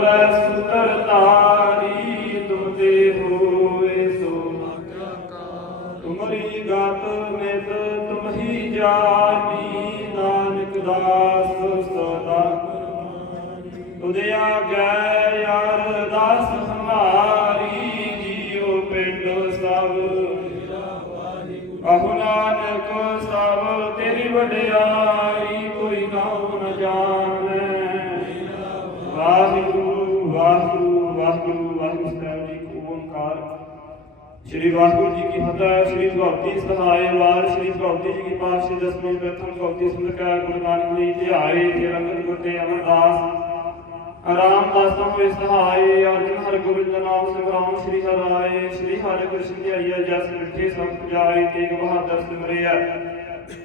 ਉਤਰੈ ਸੁਤਰ ਤਾਰੀ, ਤੁਮ ਤੇ ਹੋਏ ਸੋ। ਤੁਮਰੀ ਗਤ ਮਿਤ ਤੁਮ ਹੀ ਜਾਣੀ, ਨਾਨਕ ਦਾਸ ਸਦਾ ਤੁਦੇ ਆਗੈ ਸ਼੍ਰੀ ਵਾਹਿਗੁਰੂ ਜੀ ਕੀ ਫਤਿਹ, ਸ਼੍ਰੀ ਭਗਵਤੀ ਸਹਾਇ ਵਾਰ, ਸ਼੍ਰੀ ਭਗਵਤੀ ਜੀ ਕੀ ਪਾਤਸ਼ਾਹੀ, ਦਸਵੀਂ ਪ੍ਰਥਮ ਭਗਵਤੀ ਸੁੰਦਰਕਾ ਗੁਰੂ ਨਾਨਕ ਦੇਵ ਧਿਆਏ ਤੇ ਰੰਗਤ ਗੁਰਤੇ ਅਮਰਦਾਸ। ਆਰਾਮਦਾਸ ਹੋਏ ਸਹਾਇ ਅਰਜਨ ਹਰਿ ਗੋਬਿੰਦ ਨਾਮ ਸੰਗਰਾਮ ਸ਼੍ਰੀ ਹਰਿ ਸ਼੍ਰੀ ਹਰਿ ਕ੍ਰਿਸ਼ਨ ਧਿਆਈਆ ਜਸ ਮਿੱਠੇ ਸਭ ਪੁਜਾਏ, ਤੇਗ ਬਹਾਦਰ ਸਿਮਰਿਆ।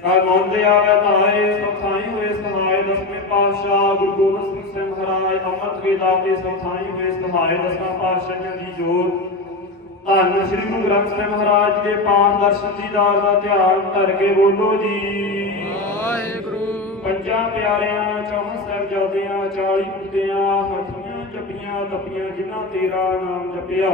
ਆ ਮਨ ਦੇ ਆਵੇ ਧਾਏ, ਸਭ ਹੋਏ ਸਹਾਇ ਦਸਵੇਂ ਪਾਤਸ਼ਾਹ, ਗੁਰੂ ਗੋਬਿੰਦ ਸਿੰਘ ਸਾਹਿਬ ਮਹਾਰਾਜ, ਅੰਮ੍ਰਿਤ ਵੇਲਾ ਤੇ ਸਭ ਹੋਏ ਸਹਾਇ ਦਸਾਂ ਪਾਤਸ਼ਾਹਾਂ ਦੀ ਜੋਤ। ਧੰਨ ਸ੍ਰੀ ਗੁਰੂ ਗ੍ਰੰਥ ਸਾਹਿਬ ਮਹਾਰਾਜ ਦੇ ਪਾਠ ਦਰਸ਼ਨ ਦੀਦਾਰ ਦਾ ਧਿਆਨ ਧਰ ਕੇ ਬੋਲੋ ਜੀ। ਵਾਹਿਗੁਰੂ। ਪੰਜਾਂ ਪਿਆਰਿਆਂ ਚੌਹਾਂ ਸਾਹਿਬਜ਼ਾਦਿਆਂ 40 ਪੁੱਤਿਆਂ ਹੱਥੀਆਂ ਜੱਪੀਆਂ ਤਪੀਆਂ ਜਿਨ੍ਹਾਂ ਤੇਰਾ ਨਾਮ ਜਪਿਆ।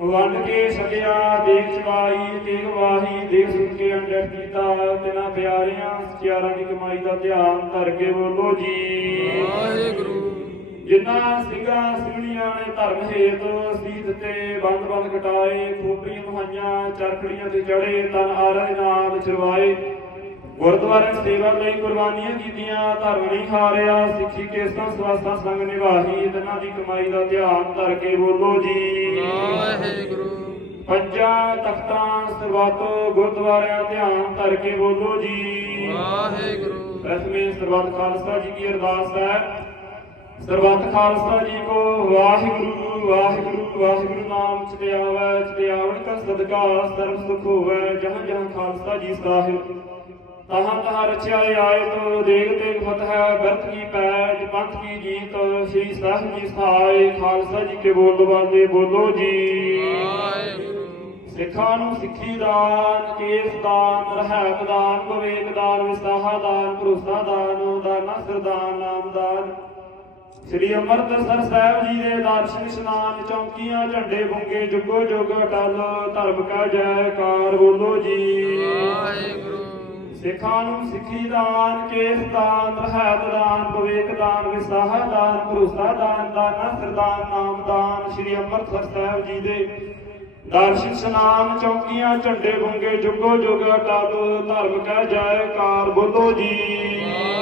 ਵੰਡ ਕੇ ਛਕਿਆ ਦੇਖ ਚਵਾਈ ਤੇਗ ਵਾਹੀ ਦੇਖ ਸੁਣ ਕੇ ਅੰਡਰ ਕੀਤਾ। ਤਿਨਾਂ ਪਿਆਰਿਆਂ ਸਚਿਆਰਾਂ ਦੀ ਕਮਾਈ ਦਾ ਧਿਆਨ ਧਰ ਕੇ ਬੋਲੋ ਜੀ। ਵਾਹਿਗੁਰੂ। ਜਿਨ੍ਹਾਂ ਸਿੰਘਾਂ ਸਿੰਘਣੀਆਂ ਨੇ ਧਰਮ ਹੇਤ ਸੀਤ ਤੇ ਬੰਦ ਬੰਦ ਕਟਾਏ ਖੋਪਰੀਆਂ ਮੁਹਾਈਆਂ ਚਰਖੜੀਆਂ ਤੇ ਚੜੇ ਤਨ ਆਰੇ ਨਾਲ ਚਰਵਾਏ ਗੁਰਦੁਆਰੇ ਸੇਵਾ ਲਈ ਕੁਰਬਾਨੀਆਂ ਕੀਤੀਆਂ ਧਰਮ ਨਹੀਂ ਹਾਰਿਆ ਸਿੱਖੀ ਕੇਸਾਂ ਸਵਾਸਾਂ ਸੰਗ ਨਿਭਾਹੀ ਤਿਨਾਂ ਦੀ ਕਮਾਈ ਦਾ ਧਿਆਨ ਧਰ ਕੇ ਬੋਲੋ ਜੀ। ਵਾਹਿਗੁਰੂ। ਪੰਜਾਂ ਤਖਤਾਂ ਸਰਬੱਤ ਗੁਰਦੁਆਰਿਆਂ ਧਿਆਨ ਧਰ ਕੇ ਬੋਲੋ ਜੀ। ਵਾਹਿਗੁਰੂ। ਪ੍ਰਥਮੇ ਸਰਬੱਤ ਖਾਲਸਾ ਜੀ ਕੀ ਅਰਦਾਸ ਹੈ। ਸਰਬੱਤ ਖਾਲਸਾ ਜੀ ਕੋ ਵਾਹਿਗੁਰੂ ਵਾਹਿਗੁਰੂ ਵਾਹਿਗੁਰੂ ਨਾਮ ਚਿਤਿਆਵੈ ਚਿਤਿਆਵਣ ਕਾ ਸਦਕਾ ਸਰਬ ਸੁਖ ਹੋਵੈ ਜਹਾਂ ਜਹਾਂ ਖਾਲਸਾ ਜੀ ਸਾਹਿਬ। ਤਹਾਂ ਤਹਾਂ ਰਚਿਆ ਆਏ ਤੋ ਦੇਗ ਤੇਗ ਫਤਿਹ ਬਰਤ ਕੀ ਪੈਜ ਪੰਥ ਕੀ ਜੀਤ ਸ੍ਰੀ ਸਾਹਿਬ ਜੀ ਸਹਾਇ ਖਾਲਸਾ ਜੀ ਕੇ ਬੋਲ ਬਾਦੇ ਬੋਲੋ ਜੀ। ਵਾਹਿਗੁਰੂ। ਸਿੱਖਾਂ ਨੂੰ ਸਿੱਖੀ ਦਾਨ ਕੇਸ ਦਾਨ ਰਹਿਤ ਦਾਨ ਵਿਵੇਕ ਦਾਨ ਵਿਸਾਹਾ ਦਾਨ ਭਰੋਸਾ ਦਾਨ ਦਾਨਾ ਸਰਦਾਨ ਨਾਮ ਦਾਨ। ਸ੍ਰੀ ਅੰਮ੍ਰਿਤਸਰ ਸਾਹਿਬ ਜੀ ਦੇ ਦਰਸ਼ਨ ਇਸ਼ਨਾਨ ਚੌਂਕੀਆਂ ਝੰਡੇ ਬੁੰਗੇ ਜੁਗੋ ਜੁਗ ਅਟਲ ਧਰਮ ਕਾ ਜੈਕਾਰ ਬੋਲੋ ਜੀ। ਵਾਹਿਗੁਰੂ। ਸਿੱਖਾਂ ਨੂੰ ਸਿੱਖੀ ਦਾਨ ਕੇਸ ਦਾਨ ਰਹਿਤ ਦਾਨ ਵਿਵੇਕ ਦਾਨ ਵਿਸਾਹਾ ਦਾਨ ਭਰੋਸਾ ਦਾਨ ਦਾਨਾ ਸਰਦਾਨ ਨਾਮ ਦਾਨ ਸ੍ਰੀ ਅੰਮ੍ਰਿਤਸਰ ਸਾਹਿਬ ਜੀ ਦੇ ਦਰਸ਼ਨ ਇਸ਼ਨਾਨ ਚੌਂਕੀਆਂ ਝੰਡੇ ਬੁੰਗੇ ਜੁਗੋ ਜੁਗ ਅਟਲ ਧਰਮ ਕਾ ਜੈਕਾਰ ਬੋਲੋ ਜੀ।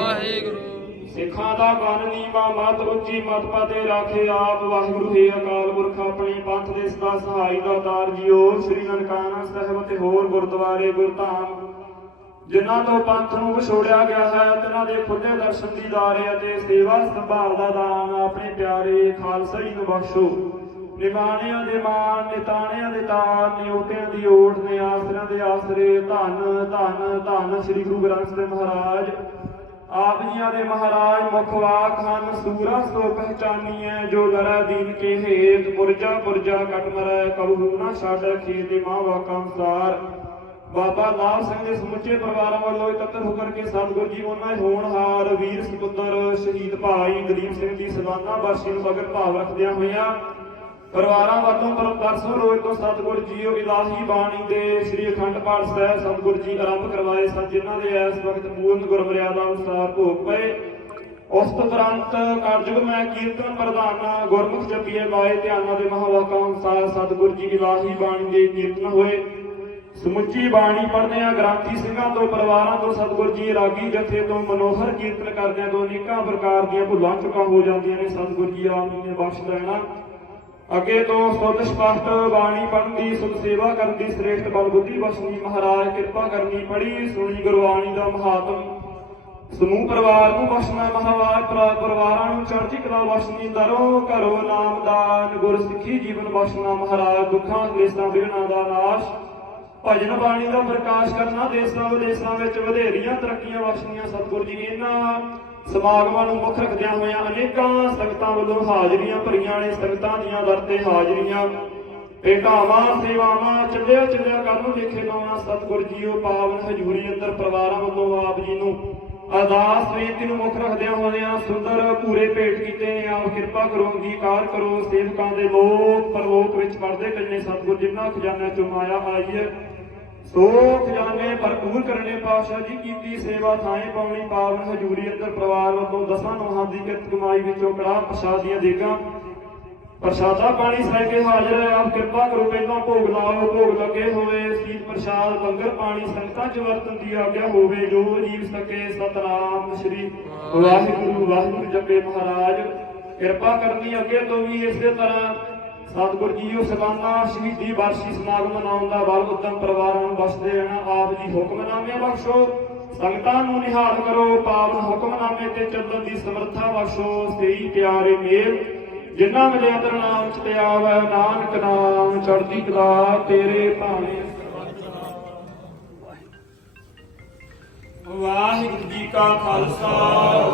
ਵਾਹਿਗੁਰੂ। ਸਿੱਖਾਂ ਦਾ ਗਨ ਨੀਵਾ ਮਤ ਉੱਚੀ ਮਤ ਪਤੇ ਰਾਖੇ ਆਪ। ਵਾਹਿਗੁਰੂ ਹੈ ਅਕਾਲ ਪੁਰਖ ਆਪਣੇ ਪੰਥ ਦੇ ਸਦਾ ਸਹਾਈ ਦਾ ਤਾਰ ਜੀਓ। ਸ੍ਰੀ ਨਨਕਾਣਾ ਸਾਹਿਬ ਤੇ ਹੋਰ ਗੁਰਦੁਆਰੇ ਗੁਰਧਾਮ, ਜਿਨ੍ਹਾਂ ਤੋਂ ਪੰਥ ਨੂੰ ਵਿਛੋੜਿਆ ਗਿਆ ਹੈ, ਤਿਨਾਂ ਦੇ ਖੁੱਲੇ ਦਰਸ਼ਨ ਦੀਦਾਰੇ ਅਤੇ ਸੇਵਾ ਸੰਭਾਲ ਦਾ ਦਾਨ ਆਪਣੇ ਪਿਆਰੇ ਖਾਲਸਾ ਜੀ ਨੂੰ ਬਖਸ਼ੋ। ਨਿਮਾਣਿਆਂ ਦੇ ਮਾਣ, ਨਿਤਾਣਿਆਂ ਦੇ ਤਾਰ, ਨਿਉਟਿਆਂ ਦੀ ਓਟ ਨੇ ਆਸਰਿਆਂ ਦੇ ਆਸਰੇ ਧੰਨ ਧੰਨ ਧੰਨ ਸ੍ਰੀ ਗੁਰੂ ਗ੍ਰੰਥ ਸਾਹਿਬ ਮਹਾਰਾਜ। ਆਪ ਜੀਆਂ ਦੇ ਮਹਾਰਾਜ ਮੁਖ ਹਨ, ਸੂਰਾ ਸੋ ਪਹਿਚਾਨੀਐ, ਜੋ ਲੜਾ ਦੀਨ ਕੇ ਹੇਤ ਪੁਰਜਾ ਪੁਰਜਾ ਕਟ ਮਰੈ, ਕਬੂ ਨਾ ਛੱਡ ਖੇਤ ਦੇ ਮਾਂ ਵਾਕਾਂ ਅਨੁਸਾਰ। ਬਾਬਾ ਲਾਲ ਸਿੰਘ ਦੇ ਸਮੁੱਚੇ ਪਰਿਵਾਰਾਂ ਵੱਲੋਂ ਇਕੱਤਰ ਹੋ ਕਰਕੇ ਸਤਿਗੁਰੂ ਜੀ ਉਹਨਾਂ ਦੇ ਹੋਣਹਾਰ ਵੀਰ ਸੁਪੁੱਤਰ ਸ਼ਹੀਦ ਭਾਈ ਗਰੀਬ ਸਿੰਘ ਦੀ ਸਲਾਨਾ ਬਰਸੀ ਨੂੰ ਭਗਤ ਭਾਵ ਰੱਖਦਿਆਂ ਹੋਇਆਂ ਪਰਿਵਾਰਾਂ ਵੱਲੋਂ ਪਰ ਪਰਸੋਂ ਰੋਜ਼ ਤੋਂ ਸਤਿਗੁਰ ਜੀਓ ਇਲਾਹੀ ਬਾਣੀ ਦੇ ਸ੍ਰੀ ਅਖੰਡ ਪਾਠ ਸਾਹਿਬ ਸਤਿਗੁਰ ਜੀ ਆਰੰਭ ਕਰਵਾਏ ਸਨ, ਜਿਨ੍ਹਾਂ ਦੇ ਇਸ ਵਕਤ ਪੂਰਨ ਗੁਰਮਰਿਆਦਾ ਅਨੁਸਾਰ ਭੋਗ ਪਏ। ਉਸ ਤੋਂ ਉਪਰੰਤ ਮੈਂ ਕੀਰਤਨ ਪ੍ਰਧਾਨਾ ਗੁਰਮੁਖ ਜਪੀਏ ਬਾਏ ਧਿਆਨਾਂ ਦੇ ਮਹਾਵਾਕਾਂ ਅਨੁਸਾਰ ਸਤਿਗੁਰ ਜੀ ਇਲਾਹੀ ਬਾਣੀ ਦੇ ਕੀਰਤਨ ਹੋਏ। ਸਮੁੱਚੀ ਬਾਣੀ ਪੜ੍ਹਦਿਆਂ ਗ੍ਰੰਥੀ ਸਿੰਘਾਂ ਤੋਂ, ਪਰਿਵਾਰਾਂ ਤੋਂ, ਸਤਿਗੁਰ ਜੀ ਰਾਗੀ ਜਥੇ ਤੋਂ, ਮਨੋਹਰ ਕੀਰਤਨ ਕਰਦਿਆਂ ਤੋਂ ਅਨੇਕਾਂ ਪ੍ਰਕਾਰ ਦੀਆਂ ਭੁੱਲਾਂ ਚੁੱਕਾਂ ਹੋ ਜਾਂਦੀਆਂ ਨੇ। ਸਤਿਗੁਰ ਜੀ ਆਪ ਬਖਸ਼ ਲੈਣਾ। ਅੱਗੇ ਤੋਂ ਸੁਧ ਸਪਸ਼ਟ ਬਾਣੀ ਪੜ੍ਹਨ ਸੁਧ ਸੇਵਾ ਕਰਨ ਦੀ ਸ੍ਰੇਸ਼ਟ ਬਲ ਬੁੱਧੀ ਬਖਸ਼ਣੀ, ਮਹਾਰਾਜ ਕਿਰਪਾ ਕਰਨੀ ਪੜੀ ਸੁਣੀ ਗੁਰਬਾਣੀ ਦਾ ਮਹਾਤਮ। ਸਮੂਹ ਪਰਿਵਾਰ ਨੂੰ ਬਖਸ਼ਣਾ ਮਹਾਰਾਜ, ਪਰਿਵਾਰਾਂ ਨੂੰ ਚੜ੍ਹਦੀ ਕਲਾ ਬਖਸ਼ਣੀ, ਦਰੋ ਘਰੋ ਨਾਮਦਾਨ ਗੁਰ ਸਿੱਖੀ ਜੀਵਨ ਬਖਸ਼ਣਾ ਮਹਾਰਾਜ, ਦੁੱਖਾਂ ਕਲੇਸ਼ਾਂ ਵਿਘਨਾਂ ਦਾ ਨਾਸ਼। ਭਜਨ ਬਾਣੀ ਦਾ ਪ੍ਰਕਾਸ਼ ਕਰਨਾ, ਦੇਸਾਂ ਵਿਦੇਸਾਂ ਵਿੱਚ ਵਧੇਰੀਆਂ ਤਰੱਕੀਆਂ ਬਖਸ਼ਣੀਆਂ ਸਤਿਗੁਰ ਜੀ ਇਹਨਾਂ ਸਮਾਗਮਾਂ ਨੂੰ ਮੁੱਖ ਰੱਖਦਿਆਂ ਹੋਇਆਂ ਅਨੇਕਾਂ ਸੰਗਤਾਂ ਵੱਲੋਂ ਹਾਜ਼ਰੀਆਂ ਭਰੀਆਂ ਨੇ, ਸੰਗਤਾਂ ਦੀਆਂ ਦਰ ਹਾਜ਼ਰੀਆਂ। ਭੇਟਾਵਾਂ, ਸੇਵਾਵਾਂ ਚੱਲਿਆ ਚੱਲਿਆ ਕਰਨ ਨੂੰ ਦੇਖੇ ਲਾਉਣਾ ਸਤਿਗੁਰ ਜੀਓ ਪਾਵਨ ਹਜੂਰੀ ਅੰਦਰ ਪਰਿਵਾਰਾਂ ਵੱਲੋਂ ਆਪ ਜੀ ਨੂੰ ਅਰਦਾਸ ਬੇਨਤੀ ਨੂੰ ਮੁੱਖ ਰੱਖਦਿਆਂ ਹੋਇਆਂ ਸੁੰਦਰ ਪੂਰੇ ਭੇਟ ਕੀਤੇ ਨੇ। ਆਪ ਕਿਰਪਾ ਕਰੋ, ਅੰਗੀਕਾਰ ਕਰੋ, ਸੇਵਕਾਂ ਦੇ ਲੋਕ ਪਰਲੋਕ ਵਿੱਚ ਪੜਦੇ ਕੰਨੇ ਸਤਿਗੁਰ ਜਿਨ੍ਹਾਂ ਖਜ਼ਾਨਾ ਚੋਂ ਮਾਇਆ ਆਈ ਸੋ ਖਜ਼ਾਨੇ ਭਰਪੂਰ ਕਰਨੇ ਪਾਸ਼ਾ ਜੀ ਕੀਤੀ ਸੇਵਾ, ਥਾਏ ਪਾਉਣੀ, ਪਾਵਨ ਹਜੂਰੀ ਅੰਦਰ ਪਰਿਵਾਰ ਵੱਲੋਂ ਦਸਾਂ ਨੋਹਾਂ ਦੀ ਕਿਰਤ ਕਮਾਈ ਵਿੱਚੋਂ ਕੜਾ ਪ੍ਰਸ਼ਾਦ ਦੀਆਂ ਪ੍ਰਸ਼ਾਦਾ ਪਾਣੀ ਸਾਇ ਕੇ ਹਾਜ਼ਰ ਹੈ, ਆਪ ਕਿਰਪਾ ਕਰੋ, ਪਹਿਲਾਂ ਭੋਗ ਲਾਓ, ਭੋਗ ਲੱਗੇ ਹੋਵੇ ਸੀਤ ਪ੍ਰਸ਼ਾਦ, ਲੰਗਰ ਪਾਣੀ, ਸੰਗਤਾਂ ਚ ਵਰਤਨ ਦੀ ਆਗਿਆ ਹੋਵੇ, ਜੋ ਜੀਵ ਸਕੇ, ਸਤਨਾਮ ਸ੍ਰੀ ਵਾਹਿਗੁਰੂ ਵਾਹਿਗੁਰੂ ਜਪੇ ਮਹਾਰਾਜ ਕਿਰਪਾ ਕਰਨੀ ਅੱਗੇ ਤੋਂ ਵੀ ਇਸੇ ਤਰ੍ਹਾਂ ਸਤਿਗੁਰ ਜੀਓ ਸਲਾਨਾ ਸ਼ਹੀਦੀ ਵਾਰਸ਼ੀ ਸਮਾਗਮ ਮਨਾਉਣ ਦਾ ਬਲ ਉਦਮ ਪਰਿਵਾਰਾਂ ਨੂੰ ਬਖਸ਼ਦੇ ਰਹਿਣਾ ਆਪ ਜੀ ਹੁਕਮਨਾਮੇ ਬਖਸ਼ੋ, ਸੰਗਤਾਂ ਨੂੰ ਨਿਹਾਲ ਕਰੋ, ਪਾਵਨ ਹੁਕਮਨਾਮੇ ਤੇ ਚੱਲਣ ਦੀ ਸਮਰੱਥਾ ਬਖਸ਼ੋ। ਸਹੀ ਪਿਆਰੇ ਮੇਲ, ਜਿਨ੍ਹਾਂ ਮਿਲੇ ਅੰਦਰ ਨਾਮ ਚ ਨਾਨਕ ਨਾਮ ਚੜ੍ਹਦੀ ਕਲਾ ਤੇਰੇ ਭਾਣੇ। ਵਾਹਿਗੁਰੂ ਜੀ ਕਾ ਖਾਲਸਾ,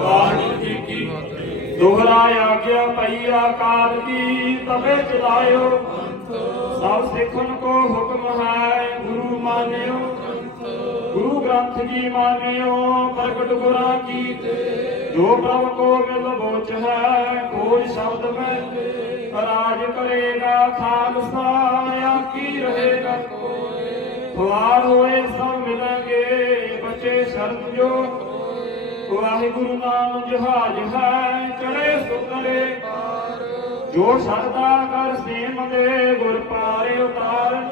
ਵਾਹਿਗੁਰੂ ਜੀ ਕੀ ਫਤਿਹ। ਦੋਹਰਾ ਆਗਿਆ ਪਈ ਆਕਾਰ ਕੀ ਤਵੇ ਚਲਾਇਓ। ਸਭ ਸਿੱਖਨ ਕੋ ਹੁਕਮ ਹੈ ਗੁਰੂ ਮਾਨਿਓ। ਗੁਰੂ ਗ੍ਰੰਥ ਜੀ ਮਾਨਿਓ, ਪ੍ਰਗਟ ਗੁਰਾਂ ਕੀ। ਜੋ ਪ੍ਰਭ ਕੋ ਮਿਲ ਬੋਚ ਹੈ ਕੋਈ ਸ਼ਬਦ ਮੈਂ। ਰਾਜ ਕਰੇਗਾ, ਖਾਲਸਾ ਆਕੀ ਰਹੇਗਾ। ਖਵਾਰ ਹੋਏ ਸਭ ਮਿਲਾਂਗੇ, ਬਚੇ ਸ਼ਰਤ ਜੋ ਵਾਹਿਗੁਰੂ ਨਾਮ ਜਹਾਜ ਹੈ, ਚਲੇ ਸੁਤਰੇ ਜੋ ਸਰਦਾ ਕਰ ਸੇਮ ਦੇ ਗੁਰ ਪਾਰੇ ਉਤਾਰਨ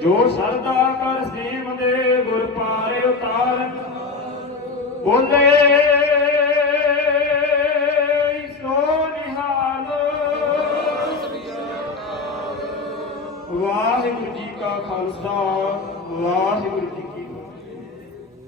ਜੋ ਸਰਦਾ ਕਰ ਸੇਮ ਦੇ ਗੁਰ ਪਾਰੇ ਉਤਾਰਨ ਬੋਲੇ